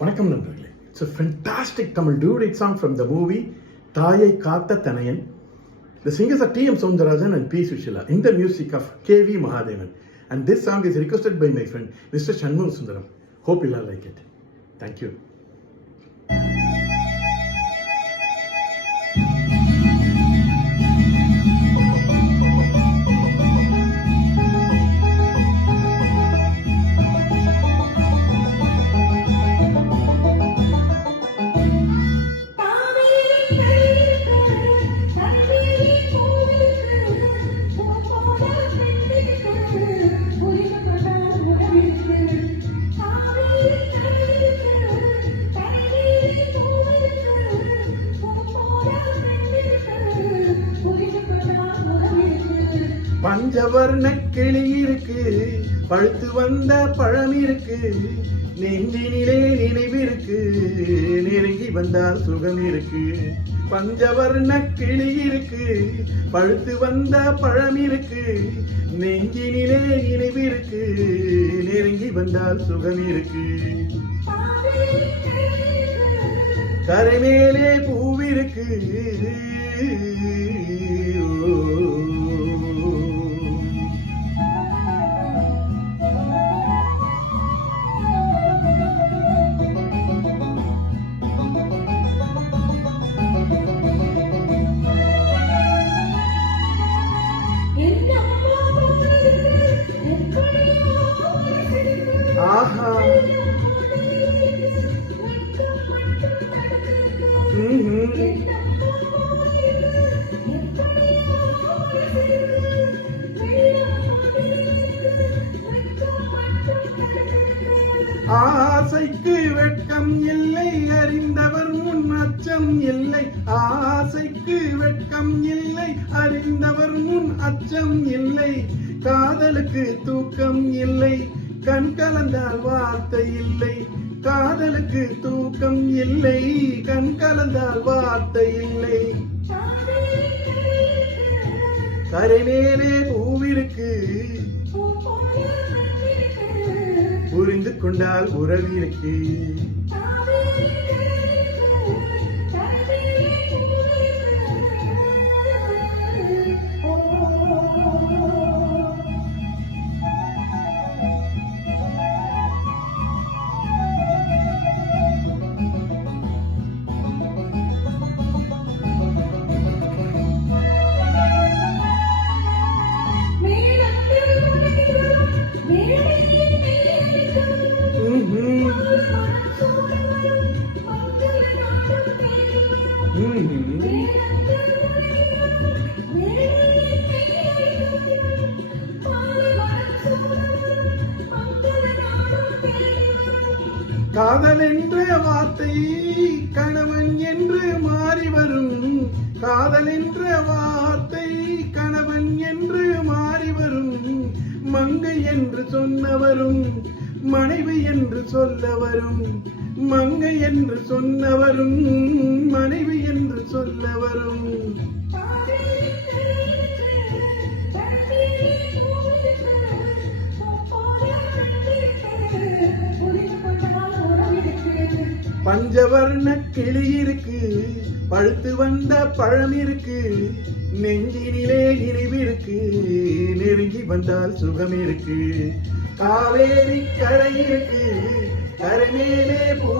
வணக்கம் நண்பர்களே. It's a fantastic Tamil duet song from the movie தாயை காத்த தனையன். The singers are T.M. Soundarajan and P. Sushila in the music of K.V. Mahadevan. And this song is requested by my friend Mr. Shanmugam Sundaram. Hope you all like it. Thank you. பஞ்சவர்ண கிளி இருக்கு, பழுத்து வந்த பழம் இருக்கு, நெஞ்சினிலே நினைவிருக்கு, நெருங்கி வந்தால் சுகம் இருக்கு. பஞ்சவர்ண கிளி இருக்கு, பழுத்து வந்த பழம் இருக்கு, நெஞ்சினிலே நினைவிருக்கு, நெருங்கி வந்தால் சுகம் இருக்கு. கரைமேலே பூவிருக்கு, ஆஹா ஆசைக்கு வெட்கம் இல்லை, அறிந்தவர் முன் அச்சம் இல்லை. ஆசைக்கு வெட்கம் இல்லை, அறிந்தவர் முன் அச்சம் இல்லை. காதலுக்கு தூக்கம் இல்லை, கண் கலந்தால் வார்த்தை இல்லை. காதலுக்கு தூக்கம் இல்லை, கண் கலந்தால் வார்த்தை இல்லை. கரைமேலே பூவிருக்கு, புரிந்து கொண்டால் உறவிருக்கு. காதல் என்ற வார்த்தை கணவன் என்று மாறி வரும். காதல் என்ற வார்த்தை கணவன் என்று மாறி வரும். மங்கை என்று சொன்னவரும் மனைவி என்று சொல்ல வரும். மங்கை என்று சொன்னவரும் மனைவி என்று சொல்ல வரும். பஞ்சவர்ண கிளி இருக்கு, பழுத்து வந்த பழம் இருக்கு, நெஞ்சினிலே நினைவிருக்கு, நெருங்கி வந்தால் சுகம் இருக்கு. காவேரி கரை இருக்கு, கரைமேலே பூ